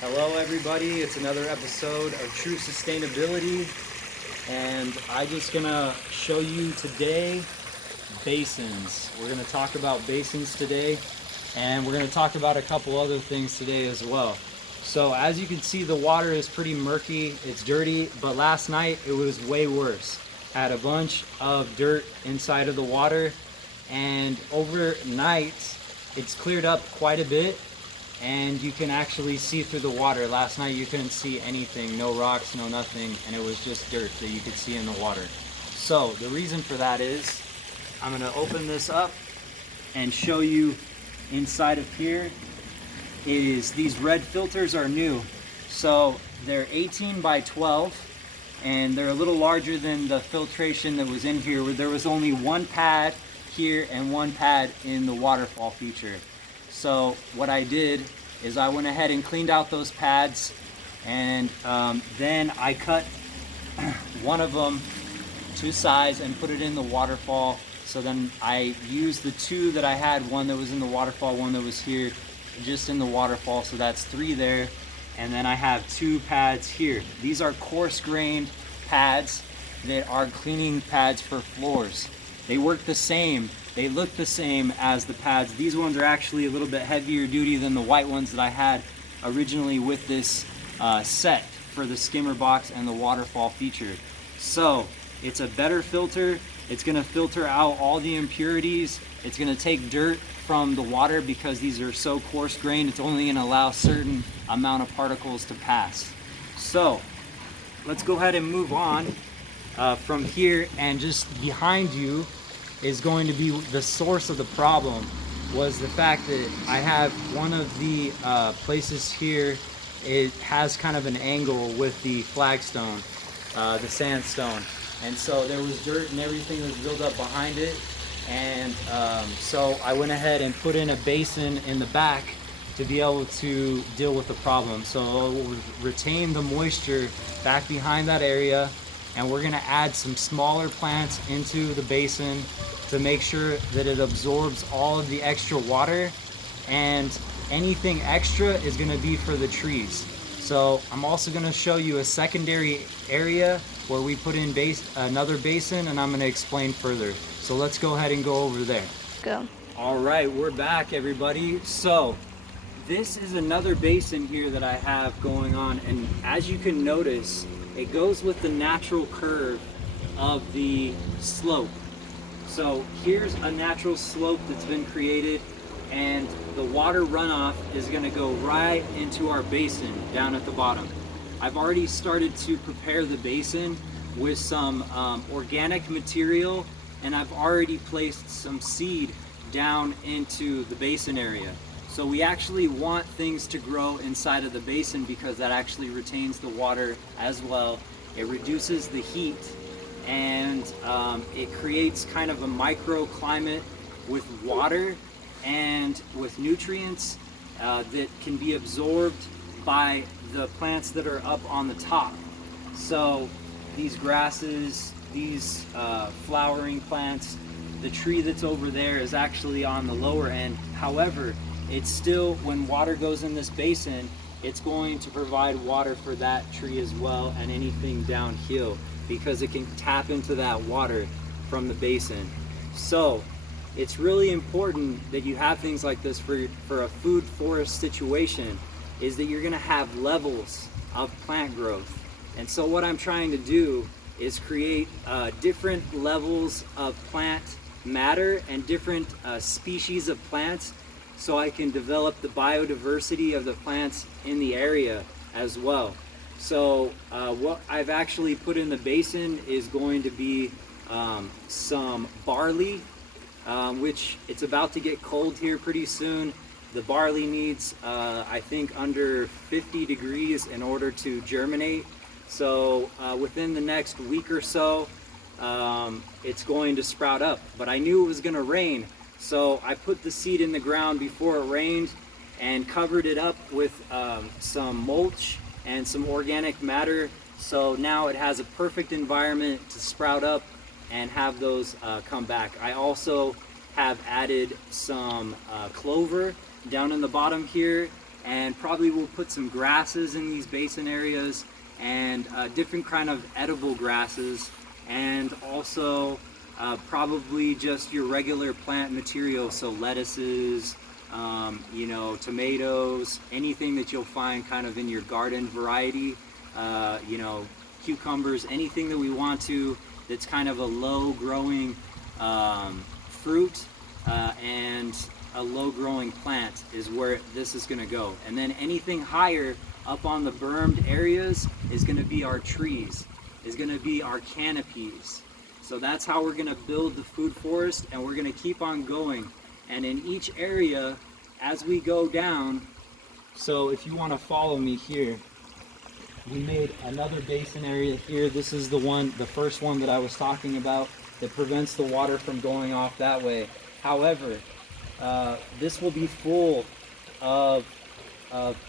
Hello everybody, it's another episode of True Sustainability, and I'm just gonna show you today basins. We're gonna talk about basins today, and we're gonna talk about a couple other things today as well. So as you can see, the water is pretty murky, it's dirty, but last night it was way worse. Had a bunch of dirt inside of the water, and overnight it's cleared up quite a bit, and you can actually see through the water. Last night you couldn't see anything, no rocks, no nothing, and it was just dirt that you could see in the water. So the reason for that is, I'm gonna open this up and show you inside of here is these red filters are new. So they're 18 by 12, and they're a little larger than the filtration that was in here, where there was only one pad here and one pad in the waterfall feature. So what I did is I went ahead and cleaned out those pads, and then I cut one of them to size and put it in the waterfall. So then I used the two that I had, one that was in the waterfall, one that was here just in the waterfall, so that's 3 there. And then I have 2 pads here. These are coarse grained pads that are cleaning pads for floors. They work the same, they look the same as the pads. These ones are actually a little bit heavier duty than the white ones that I had originally with this set for the skimmer box and the waterfall feature. So it's a better filter. It's gonna filter out all the impurities. It's gonna take dirt from the water because these are so coarse grained. It's only gonna allow a certain amount of particles to pass. So let's go ahead and move on from here, and just behind you is going to be the source of the problem. Was the fact that I have one of the places here, it has kind of an angle with the flagstone, the sandstone, and so there was dirt and everything that was built up behind it, and so I went ahead and put in a basin in the back to be able to deal with the problem. So we'll retain the moisture back behind that area, and we're gonna add some smaller plants into the basin to make sure that it absorbs all of the extra water, and anything extra is gonna be for the trees. So I'm also gonna show you a secondary area where we put in another basin, and I'm gonna explain further. So let's go ahead and go over there. Go. All right, we're back everybody. So this is another basin here that I have going on, and as you can notice, it goes with the natural curve of the slope. So here's a natural slope that's been created, and the water runoff is gonna go right into our basin down at the bottom. I've already started to prepare the basin with some organic material, and I've already placed some seed down into the basin area. So we actually want things to grow inside of the basin because that actually retains the water as well. It reduces the heat, and it creates kind of a microclimate with water and with nutrients that can be absorbed by the plants that are up on the top. So these grasses, these flowering plants, the tree that's over there is actually on the lower end. However, it's still, when water goes in this basin, it's going to provide water for that tree as well, and anything downhill, because it can tap into that water from the basin. So it's really important that you have things like this for a food forest situation, is that you're gonna have levels of plant growth. And so what I'm trying to do is create different levels of plant matter and different species of plants, so I can develop the biodiversity of the plants in the area as well. So what I've actually put in the basin is going to be some barley, which it's about to get cold here pretty soon. The barley needs, I think, under 50 degrees in order to germinate. So within the next week or so, it's going to sprout up. But I knew it was gonna rain, so I put the seed in the ground before it rained and covered it up with some mulch and some organic matter. So now it has a perfect environment to sprout up and have those come back. I also have added some clover down in the bottom here and probably we'll put some grasses in these basin areas, and different kind of edible grasses, and also probably just your regular plant material, so lettuces, you know, tomatoes, anything that you'll find kind of in your garden variety, you know, cucumbers, anything that we want to, that's kind of a low growing fruit and a low growing plant is where this is going to go. And then anything higher up on the bermed areas is going to be our trees, is going to be our canopies. So that's how we're going to build the food forest, and we're going to keep on going. And in each area, as we go down, so if you want to follow me here, we made another basin area here. This is the first one that I was talking about, that prevents the water from going off that way. However, this will be full of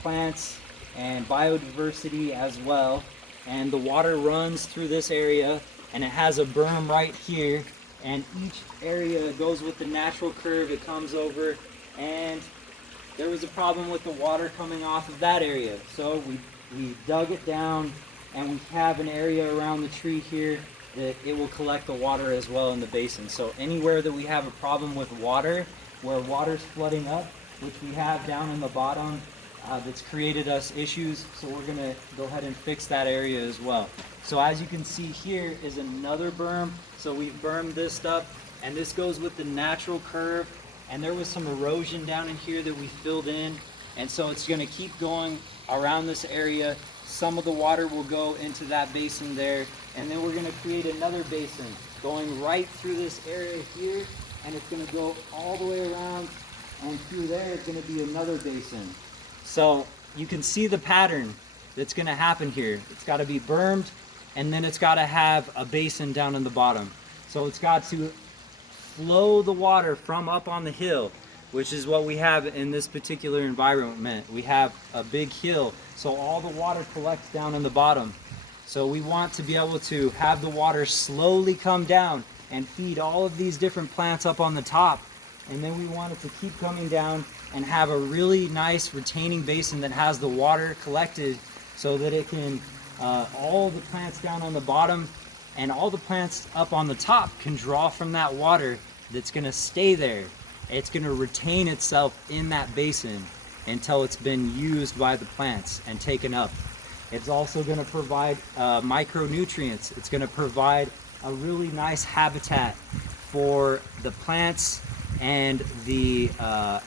plants and biodiversity as well. And the water runs through this area, and it has a berm right here, and each area goes with the natural curve. It comes over, and there was a problem with the water coming off of that area. So we dug it down, and we have an area around the tree here that it will collect the water as well in the basin. So anywhere that we have a problem with water, where water's flooding up, which we have down in the bottom, that's created us issues, so we're gonna go ahead and fix that area as well. So as you can see, here is another berm. So we've bermed this up, and this goes with the natural curve, and there was some erosion down in here that we filled in, and so it's gonna keep going around this area. Some of the water will go into that basin there, and then we're gonna create another basin going right through this area here, and it's gonna go all the way around, and through there it's gonna be another basin. So you can see the pattern that's gonna happen here. It's gotta be bermed, and then it's gotta have a basin down in the bottom. So it's got to flow the water from up on the hill, which is what we have in this particular environment. We have a big hill, so all the water collects down in the bottom. So we want to be able to have the water slowly come down and feed all of these different plants up on the top. And then we want it to keep coming down and have a really nice retaining basin that has the water collected, so that it can, all the plants down on the bottom and all the plants up on the top can draw from that water that's gonna stay there. It's gonna retain itself in that basin until it's been used by the plants and taken up. It's also gonna provide micronutrients. It's gonna provide a really nice habitat for the plants and the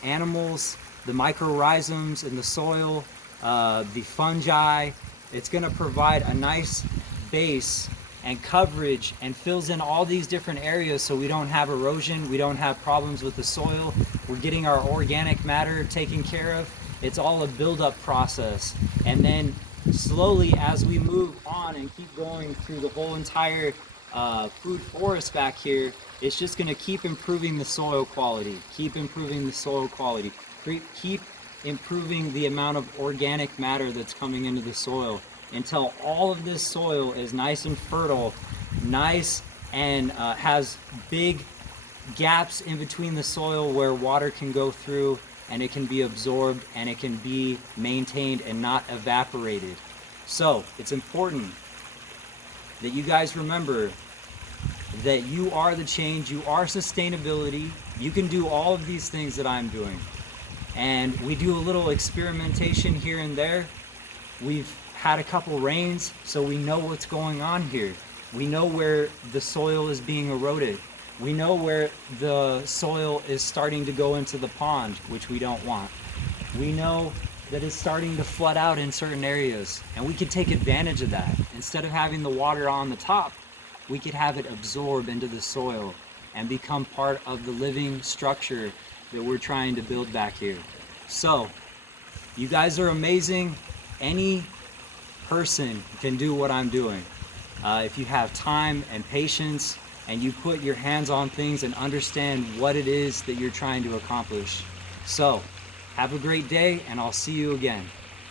animals, the mycorrhizals in the soil, the fungi. It's gonna provide a nice base and coverage, and fills in all these different areas, so we don't have erosion, we don't have problems with the soil, we're getting our organic matter taken care of. It's all a build-up process, and then slowly as we move on and keep going through the whole entire food forest back here, it's just going to keep improving the soil quality, keep improving the soil quality, keep improving the amount of organic matter that's coming into the soil, until all of this soil is nice and fertile, nice, and has big gaps in between the soil where water can go through, and it can be absorbed, and it can be maintained and not evaporated. So it's important that you guys remember that you are the change, you are sustainability. You can do all of these things that I'm doing, and we do a little experimentation here and there. We've had a couple rains, so we know what's going on here. We know where the soil is being eroded. We know where the soil is starting to go into the pond, which we don't want. We know that it's starting to flood out in certain areas, and we could take advantage of that. Instead of having the water on the top, we could have it absorb into the soil and become part of the living structure that we're trying to build back here. So, you guys are amazing. Any person can do what I'm doing. If you have time and patience, and you put your hands on things and understand what it is that you're trying to accomplish. So, have a great day, and I'll see you again.